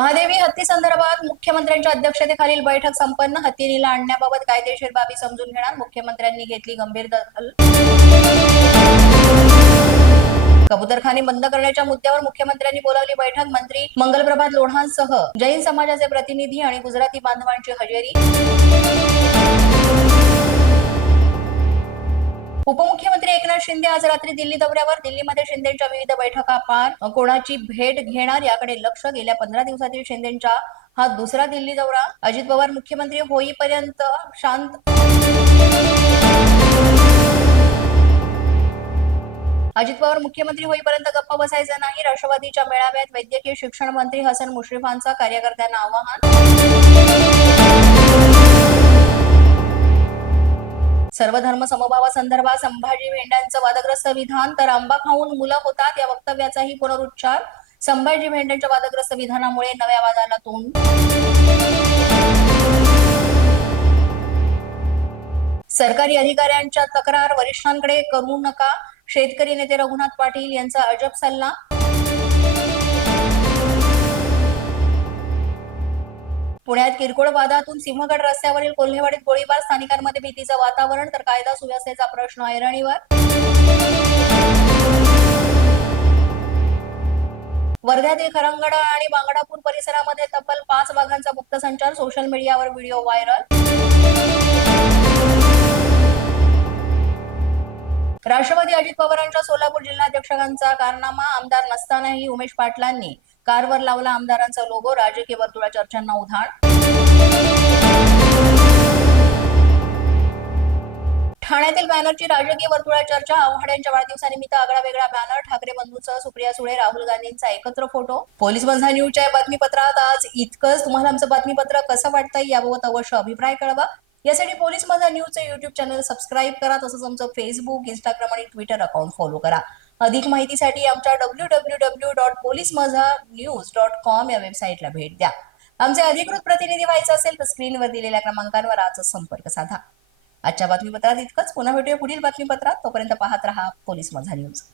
महादेवी हत्ती संदर्भात मुख्यमंत्र्यांच्या अध्यक्षतेखालील बैठक संपन्न. हत्तीनीला आणण्याबाबत कायदेशीर बाबी समजून घेणार. मुख्यमंत्र्यांनी घेतली गंभीर दखल. कबूतरखाने बंद करण्याच्या मुद्द्यावर मुख्यमंत्र्यांनी बोलावली बैठक. मंत्री मंगलप्रभात लोढांसह जैन समाजाचे प्रतिनिधी आणि गुजराती बांधवांची हजेरी. उपमुख्यमंत्री एकनाथ शिंदे आज रात्री दिल्ली दौऱ्यावर. दिल्लीमध्ये शिंदेच्या विविध बैठका पार. कोणाची भेट घेणार याकडे लक्ष. गेल्या 15 दिवसातील शिंदेच्या हा दुसरा दिल्ली दौरा. अजित पवार मुख्यमंत्री होईपर्यंत शांत. अजित पवार मुख्यमंत्री होईपर्यंत गप्प बसायचं नाही. राष्ट्रवादीच्या मेळाव्यात वैद्यकीय शिक्षण मंत्री हसन मुश्रीफांचा कार्यकर्त्यांना आवाहन. सर्व धर्म समभावासंदर्भात संभाजी भेंड्यांचं वादग्रस्त विधान. तर आंबा खाऊन मुलं होतात या वक्तव्याचाही पुनरुच्चार. संभाजी भेंड्यांच्या वादग्रस्त विधानामुळे नव्या वादाला तोंड. सरकारी अधिकाऱ्यांच्या तक्रार वरिष्ठांकडे करू नका. शेतकरी नेते रघुनाथ पाटील यांचा अजब सल्ला. पुण्यात किरकोळ वादातून सिंहगड रस्त्यावरील कोल्हेवाडीत गोळीबार. स्थानिकांमध्ये भीतीचं वातावरण. तर कायदा सुव्यवस्थेचा प्रश्न ऐरणीवर. वर्ध्यातील खरंगड आणि बांगडापूर परिसरामध्ये तब्बल 5 वाघांचा मुक्त संचार. सोशल मीडियावर व्हिडिओ व्हायरल. राष्ट्रवादी अजित पवारांच्या सोलापूर जिल्हाध्यक्षांचा कारनामा. आमदार नसतानाही उमेश पाटलांनी कारवर लावला आमदारांचा लोगो. राजकीय वर्तुळा चर्चांना उधाण. ठाण्यातील बॅनरची राजकीय वर्तुळा चर्चा. आव्हाड्यांच्या वाढदिवसानिमित्त आगळा वेगळा बॅनर. ठाकरे बंधूंसह सुप्रिया सुळे राहुल गांधींचा एकत्र फोटो. पोलीस माझा न्यूजच्या बातमीपत्रात आज इतकंच. तुम्हाला आमचं बातमीपत्र कसं वाटतंय याबाबत अवश्य अभिप्राय कळवा. यासाठी पोलीस माझा न्यूजचे युट्यूब चॅनल सबस्क्राईब करा. तसंच आमचं फेसबुक, इंस्टाग्राम आणि ट्विटर अकाउंट फॉलो करा. अधिक माहितीसाठी आमच्या www.policemazhanews.com या वेबसाईटला भेट द्या. आमचे अधिकृत प्रतिनिधी व्हायचं असेल तर स्क्रीनवर दिलेल्या क्रमांकांवर आजच संपर्क साधा. आजच्या बातमीपत्रात इतकंच. पुन्हा भेटूया पुढील बातमीपत्रात. तोपर्यंत पाहत रहा पोलीस माझा न्यूज.